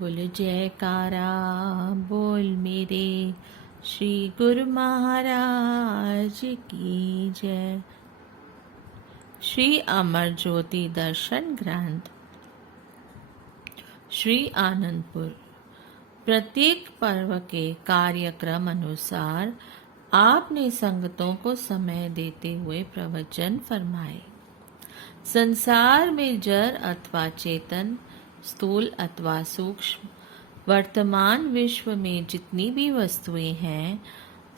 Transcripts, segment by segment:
बोल जयकारा बोल मेरे श्री गुरु महाराज की जय। श्री अमर ज्योति दर्शन ग्रंथ श्री आनंदपुर। प्रत्येक पर्व के कार्यक्रम अनुसार आपने संगतों को समय देते हुए प्रवचन फरमाए। संसार में जड़ अथवा चेतन, स्थूल अथवा सूक्ष्म, वर्तमान विश्व में जितनी भी वस्तुएं हैं,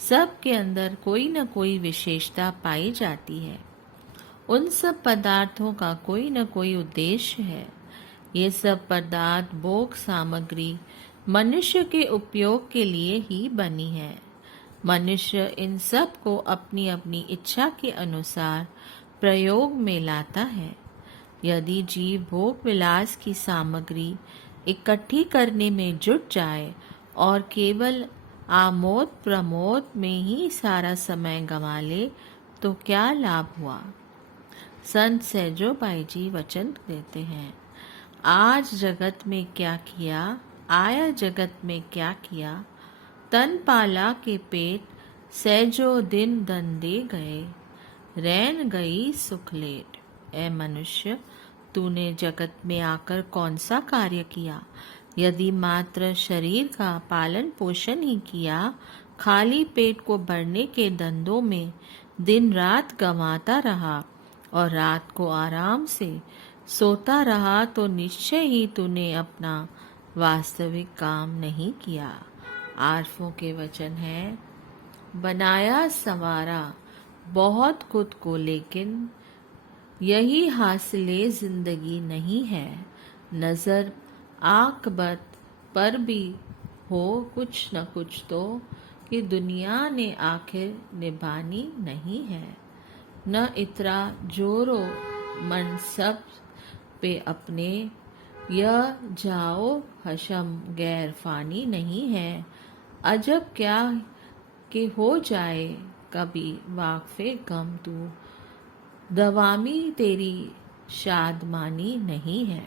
सब के अंदर कोई न कोई विशेषता पाई जाती है। उन सब पदार्थों का कोई न कोई उद्देश्य है। ये सब पदार्थ भोग सामग्री मनुष्य के उपयोग के लिए ही बनी है। मनुष्य इन सब को अपनी अपनी इच्छा के अनुसार प्रयोग में लाता है। यदि जीव भोग विलास की सामग्री इकट्ठी करने में जुट जाए और केवल आमोद प्रमोद में ही सारा समय गंवा ले तो क्या लाभ हुआ। संत सैजो भाई जी वचन देते हैं, आज जगत में क्या किया, आया जगत में क्या किया। तन पाला के पेट सैजो दिन दंदे गए, रैन गई सुख लेट। ए मनुष्य, तूने जगत में आकर कौन सा कार्य किया। यदि मात्र शरीर का पालन पोषण ही किया, खाली पेट को भरने के धंधों में दिन रात गंवाता रहा और रात को आराम से सोता रहा, तो निश्चय ही तूने अपना वास्तविक काम नहीं किया। आरफों के वचन है, बनाया संवारा बहुत खुद को, लेकिन यही हासिले जिंदगी नहीं है। नजर आकबत पर भी हो कुछ न कुछ तो, कि दुनिया ने आखिर निभानी नहीं है। न इतरा जोरो मन सब पे अपने, यह जाओ हशम गैर फानी नहीं है। अजब क्या कि हो जाए कभी वाक़फ़े गम तू, दवामी तेरी शादमानी नहीं है।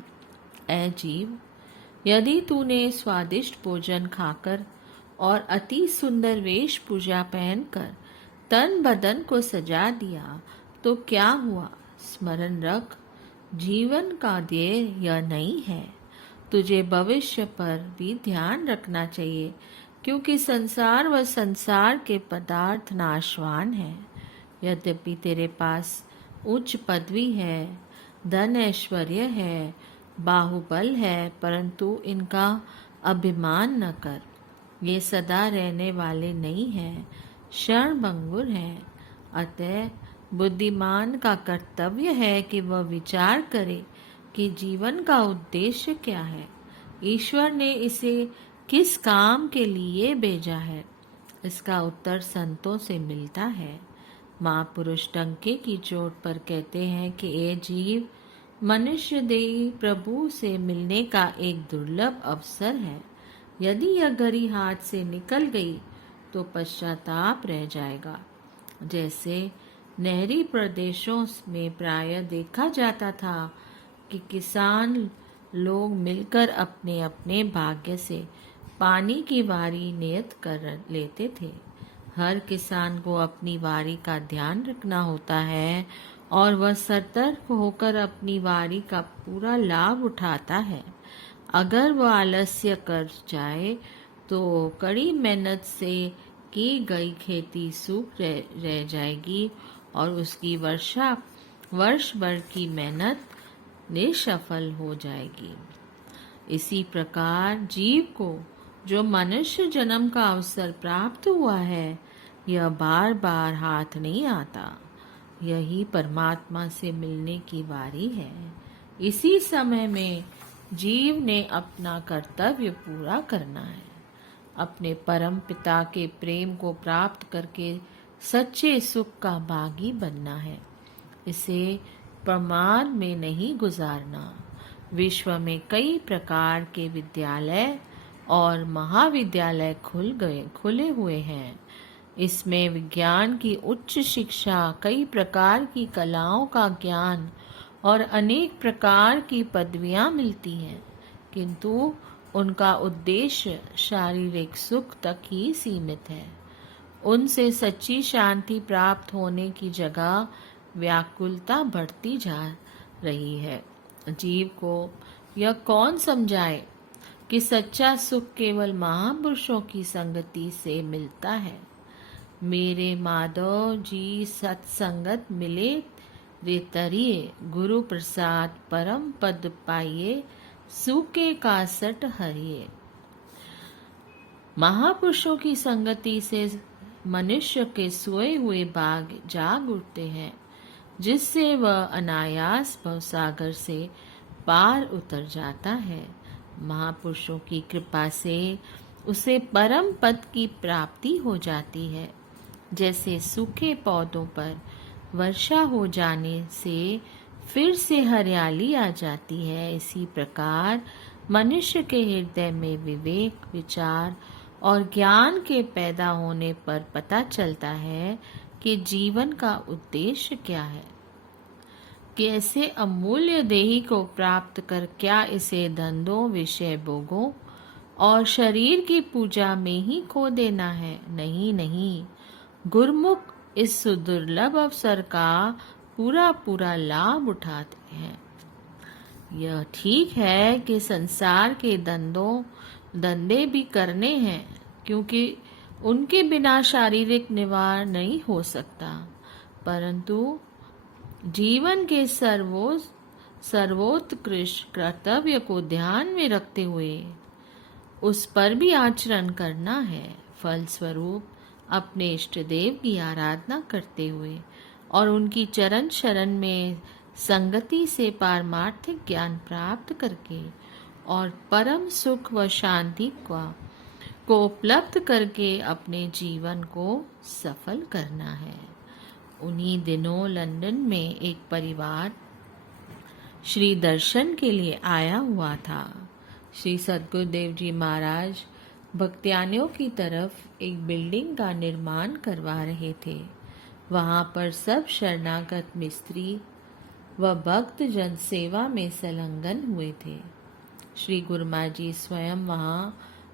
ऐ जीव, यदि तूने स्वादिष्ट भोजन खाकर और अति सुंदर वेशभूषा पहनकर तन बदन को सजा दिया तो क्या हुआ। स्मरण रख, जीवन का ध्येय यह नहीं है। तुझे भविष्य पर भी ध्यान रखना चाहिए, क्योंकि संसार व संसार के पदार्थ नाशवान है। यद्यपि तेरे पास उच्च पदवी है, धन ऐश्वर्य है, बाहुबल है, परंतु इनका अभिमान न कर। ये सदा रहने वाले नहीं हैं, क्षणभंगुर हैं। अतः बुद्धिमान का कर्तव्य है कि वह विचार करे कि जीवन का उद्देश्य क्या है, ईश्वर ने इसे किस काम के लिए भेजा है। इसका उत्तर संतों से मिलता है। महापुरुष डंके की चोट पर कहते हैं कि ए जीव, मनुष्य देही प्रभु से मिलने का एक दुर्लभ अवसर है। यदि यह घड़ी हाथ से निकल गई तो पश्चाताप रह जाएगा। जैसे नहरी प्रदेशों में प्रायः देखा जाता था कि किसान लोग मिलकर अपने अपने भाग्य से पानी की वारी नियत कर लेते थे। हर किसान को अपनी वारी का ध्यान रखना होता है और वह सतर्क होकर अपनी वारी का पूरा लाभ उठाता है। अगर वह आलस्य कर जाए तो कड़ी मेहनत से की गई खेती सूख रह जाएगी और उसकी वर्ष भर की मेहनत निष्फल हो जाएगी। इसी प्रकार जीव को जो मनुष्य जन्म का अवसर प्राप्त हुआ है, यह बार बार हाथ नहीं आता। यही परमात्मा से मिलने की बारी है। इसी समय में जीव ने अपना कर्तव्य पूरा करना है। अपने परम पिता के प्रेम को प्राप्त करके सच्चे सुख का भागी बनना है। इसे प्रमाद में नहीं गुजारना। विश्व में कई प्रकार के विद्यालय और महाविद्यालय खुले हुए हैं। इसमें विज्ञान की उच्च शिक्षा, कई प्रकार की कलाओं का ज्ञान और अनेक प्रकार की पदवियां मिलती हैं, किंतु उनका उद्देश्य शारीरिक सुख तक ही सीमित है। उनसे सच्ची शांति प्राप्त होने की जगह व्याकुलता बढ़ती जा रही है। जीव को यह कौन समझाए कि सच्चा सुख केवल महापुरुषों की संगति से मिलता है। मेरे माधव जी सत्संगत मिले रे तरिए, गुरु प्रसाद परम पद पाइए, सूखे कासट हरिए। महापुरुषों की संगति से मनुष्य के सोए हुए भाग जाग उठते हैं, जिससे वह अनायास भवसागर से पार उतर जाता है। महापुरुषों की कृपा से उसे परम पद की प्राप्ति हो जाती है। जैसे सूखे पौधों पर वर्षा हो जाने से फिर से हरियाली आ जाती है, इसी प्रकार मनुष्य के हृदय में विवेक, विचार और ज्ञान के पैदा होने पर पता चलता है कि जीवन का उद्देश्य क्या है। कैसे अमूल्य देही को प्राप्त कर क्या इसे धंधों, विषय भोगों और शरीर की पूजा में ही खो देना है। नहीं नहीं, गुरमुख इस सुदुर्लभ अवसर का पूरा लाभ उठाते हैं। यह ठीक है कि संसार के धंधे भी करने हैं, क्योंकि उनके बिना शारीरिक निवार नहीं हो सकता, परंतु जीवन के सर्वोत्कृष्ट कर्तव्य को ध्यान में रखते हुए उस पर भी आचरण करना है। फलस्वरूप अपने इष्ट देव की आराधना करते हुए और उनकी चरण शरण में संगति से पारमार्थिक ज्ञान प्राप्त करके और परम सुख व शांति को उपलब्ध करके अपने जीवन को सफल करना है। उन्हीं दिनों लंदन में एक परिवार श्री दर्शन के लिए आया हुआ था। श्री सद्गुरुदेव जी महाराज भक्त्यानियों की तरफ एक बिल्डिंग का निर्माण करवा रहे थे। वहां पर सब शरणागत मिस्त्री व भक्त जन सेवा में संलग्न हुए थे। श्री गुरुमा जी स्वयं वहां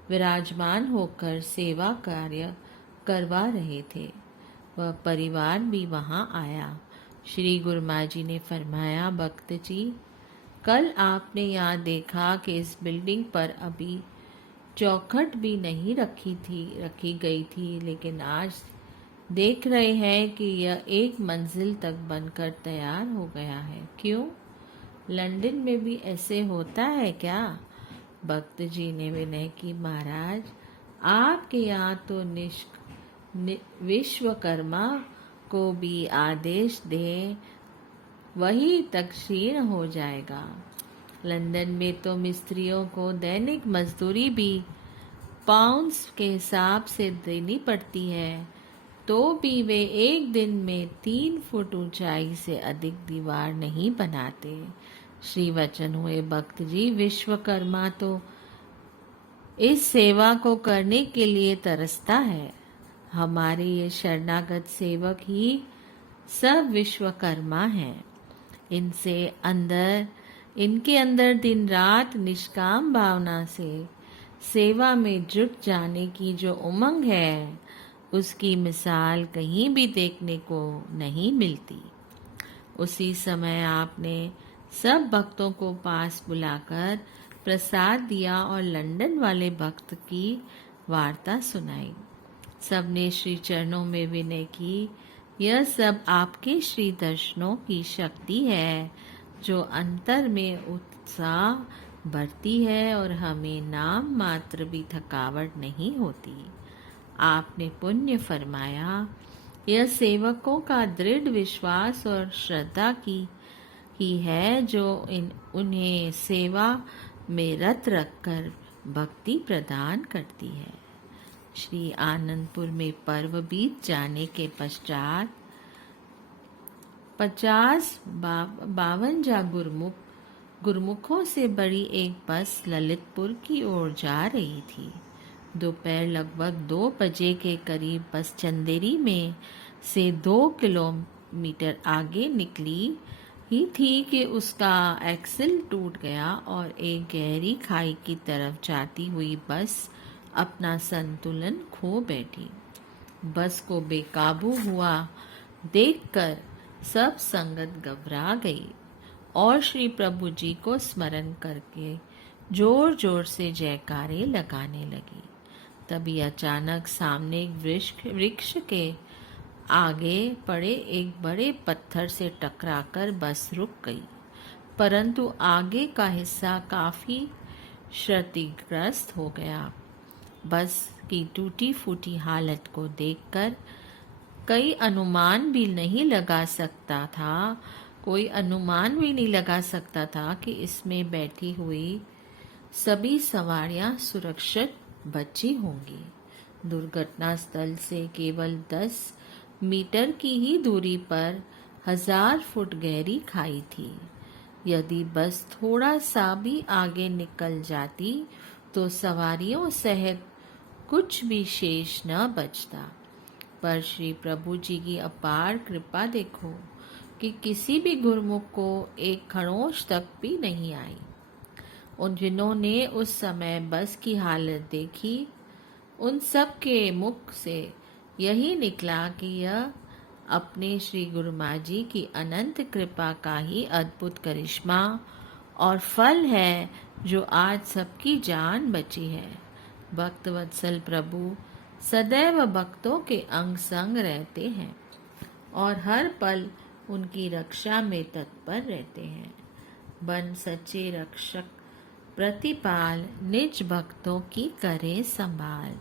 विराजमान होकर सेवा कार्य करवा रहे थे। वह परिवार भी वहां आया। श्री गुरुमा जी ने फरमाया, भक्त जी, कल आपने यहाँ देखा कि इस बिल्डिंग पर अभी चौखट भी नहीं रखी गई थी, लेकिन आज देख रहे हैं कि यह एक मंजिल तक बनकर तैयार हो गया है। क्यों? लंदन में भी ऐसे होता है क्या? भक्त जी ने विनय की, महाराज, आपके यहाँ तो विश्वकर्मा को भी आदेश दे वही तक क्षीण हो जाएगा। लंदन में तो मिस्त्रियों को दैनिक मजदूरी भी पाउंड्स के हिसाब से देनी पड़ती है, तो भी वे एक दिन में 3 फुट ऊंचाई से अधिक दीवार नहीं बनाते। श्री वचन हुए, भक्त जी, विश्वकर्मा तो इस सेवा को करने के लिए तरसता है। हमारे ये शरणागत सेवक ही सब विश्वकर्मा हैं। इनके अंदर दिन रात निष्काम भावना से सेवा में जुट जाने की जो उमंग है, उसकी मिसाल कहीं भी देखने को नहीं मिलती। उसी समय आपने सब भक्तों को पास बुलाकर प्रसाद दिया और लंदन वाले भक्त की वार्ता सुनाई। सबने श्री चरणों में विनय की, यह सब आपके श्री दर्शनों की शक्ति है, जो अंतर में उत्साह बढ़ती है और हमें नाम मात्र भी थकावट नहीं होती। आपने पुण्य फरमाया। यह सेवकों का दृढ़ विश्वास और श्रद्धा की है, जो उन्हें सेवा में रत रखकर भक्ति प्रदान करती है। श्री आनंदपुर में पर्व बीत जाने के पश्चात 52 गुरुमुखों से बड़ी एक बस ललितपुर की ओर जा रही थी। दोपहर लगभग 2 बजे के करीब बस चंदेरी में से 2 किलोमीटर आगे निकली। ही थी कि उसका एक्सल टूट गया और एक गहरी खाई की तरफ जाती हुई बस अपना संतुलन खो बैठी। बस को बेकाबू हुआ देखकर सब संगत घबरा गई और श्री प्रभु जी को स्मरण करके जोर जोर से जयकारे लगाने लगी। तभी अचानक सामने एक वृक्ष के आगे पड़े एक बड़े पत्थर से टकराकर बस रुक गई, परंतु आगे का हिस्सा काफी क्षतिग्रस्त हो गया। बस की टूटी फूटी हालत को देखकर कोई अनुमान भी नहीं लगा सकता था कि इसमें बैठी हुई सभी सवारियां सुरक्षित बची होंगी। दुर्घटना स्थल से केवल 10 मीटर की ही दूरी पर 1000 फुट गहरी खाई थी। यदि बस थोड़ा सा भी आगे निकल जाती तो सवारियों सहित कुछ भी शेष न बचता। पर श्री प्रभु जी की अपार कृपा देखो कि किसी भी गुरुमुख को एक खरोंच तक भी नहीं आई। उन जिन्होंने उस समय बस की हालत देखी, उन सब के मुख से यही निकला कि यह अपने श्री गुरु माँ जी की अनंत कृपा का ही अद्भुत करिश्मा और फल है जो आज सबकी जान बची है। भक्त वत्सल प्रभु सदैव भक्तों के अंग संग रहते हैं और हर पल उनकी रक्षा में तत्पर रहते हैं। बन सच्चे रक्षक प्रतिपाल, निज भक्तों की करे संभाल।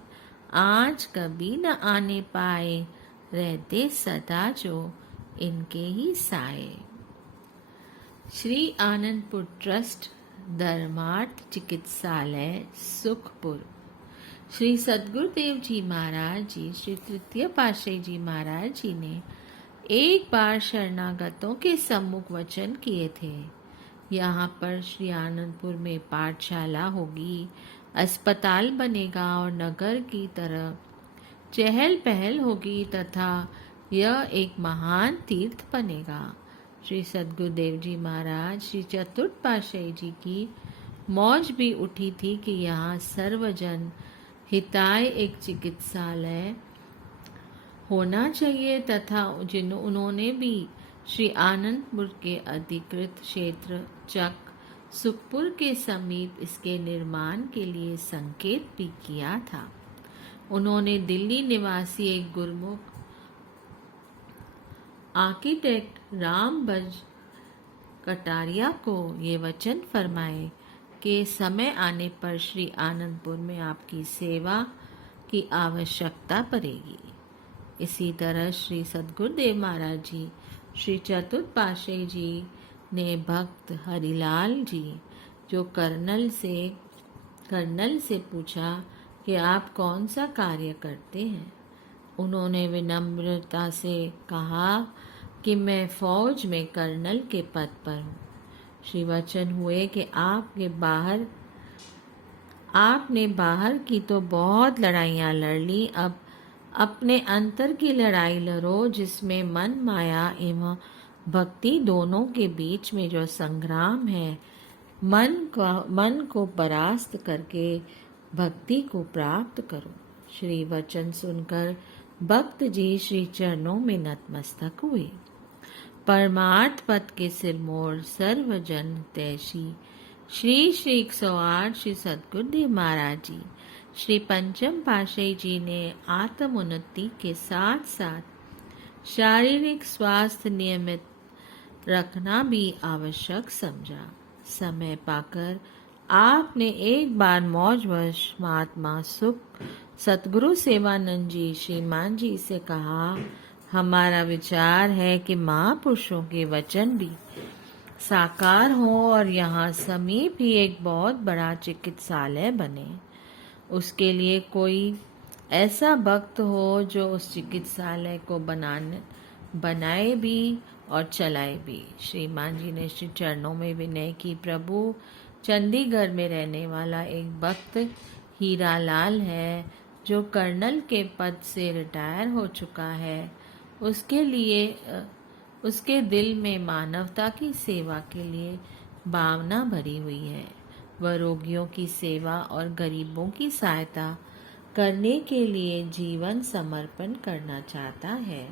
आज कभी न आने पाए, रहते सदा जो इनके ही साए। श्री आनंदपुर ट्रस्ट, धर्मार्थ चिकित्सालय, सुखपुर। श्री सद्गुरुदेव जी महाराज जी, श्री तृतीय पातशाही जी महाराज जी ने एक बार शरणागतों के सम्मुख वचन किए थे, यहाँ पर श्री आनंदपुर में पाठशाला होगी, अस्पताल बनेगा और नगर की तरह चहल पहल होगी तथा यह एक महान तीर्थ बनेगा। श्री सद्गुरुदेव जी महाराज, श्री चतुर्थ पातशाही जी की मौज भी उठी थी कि यहाँ सर्वजन हिताय एक चिकित्सालय होना चाहिए तथा उन्होंने भी श्री आनंदपुर के अधिकृत क्षेत्र चक सुखपुर के समीप इसके निर्माण के लिए संकेत भी किया था। उन्होंने दिल्ली निवासी एक गुरमुख आर्किटेक्ट रामबज कटारिया को ये वचन फरमाए कि समय आने पर श्री आनंदपुर में आपकी सेवा की आवश्यकता पड़ेगी। इसी तरह श्री सद्गुरुदेव महाराज जी, श्री चतुर्थ पातशाही जी ने भक्त हरिलाल जी जो कर्नल से पूछा कि आप कौन सा कार्य करते हैं। उन्होंने विनम्रता से कहा कि मैं फौज में कर्नल के पद पर हूँ। श्री वचन हुए कि आपने बाहर की तो बहुत लड़ाइयाँ लड़ ली, अब अपने अंतर की लड़ाई लड़ो, जिसमें मन माया एवं भक्ति दोनों के बीच में जो संग्राम है, मन को परास्त करके भक्ति को प्राप्त करो। श्री वचन सुनकर भक्त जी श्री चरणों में नतमस्तक हुए। परमार्थ पद के सिरमौर सर्वजन तैसी श्री 108 श्री सद्गुरुदेव महाराज जी, श्री पंचम पातशाही जी ने आत्मोन्नति के साथ साथ शारीरिक स्वास्थ्य नियमित रखना भी आवश्यक समझा। समय पाकर आपने एक बार मौजवश महात्मा सुख सतगुरु सेवानंद जी श्रीमान जी से कहा, हमारा विचार है कि महापुरुषों के वचन भी साकार हो और यहाँ समीप ही एक बहुत बड़ा चिकित्सालय बने। उसके लिए कोई ऐसा भक्त हो जो उस चिकित्सालय को बनाए भी और चलाए भी। श्रीमान जी ने श्री चरणों में विनय की, प्रभु चंडीगढ़ में रहने वाला एक भक्त हीरालाल है जो कर्नल के पद से रिटायर हो चुका है, उसके दिल में मानवता की सेवा के लिए भावना भरी हुई है। वह रोगियों की सेवा और गरीबों की सहायता करने के लिए जीवन समर्पण करना चाहता है।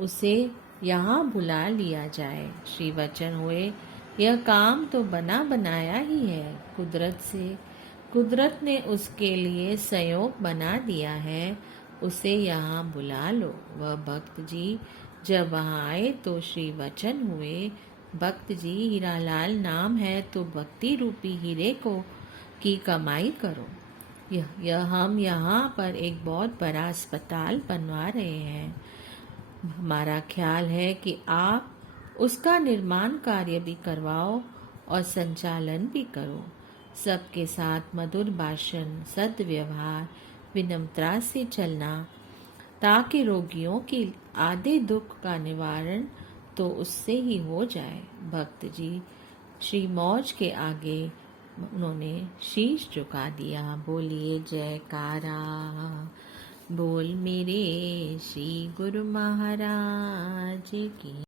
उसे यहाँ बुला लिया जाए। श्री वचन हुए, यह काम तो बना बनाया ही है। कुदरत ने उसके लिए संयोग बना दिया है। उसे यहाँ बुला लो। वह भक्त जी जब वहाँ आए तो श्री वचन हुए, भक्त जी हीरालाल नाम है तो भक्ति रूपी हीरे की कमाई करो। हम यहाँ पर एक बहुत बड़ा अस्पताल बनवा रहे हैं। हमारा ख्याल है कि आप उसका निर्माण कार्य भी करवाओ और संचालन भी करो। सबके साथ मधुर भाषण, सद्व्यवहार, विनम्रता से चलना, ताकि रोगियों के आधे दुख का निवारण तो उससे ही हो जाए। भक्त जी श्री मौज के आगे उन्होंने शीश झुका दिया। बोलिए जयकारा। बोल मेरे श्री गुरु महाराज की।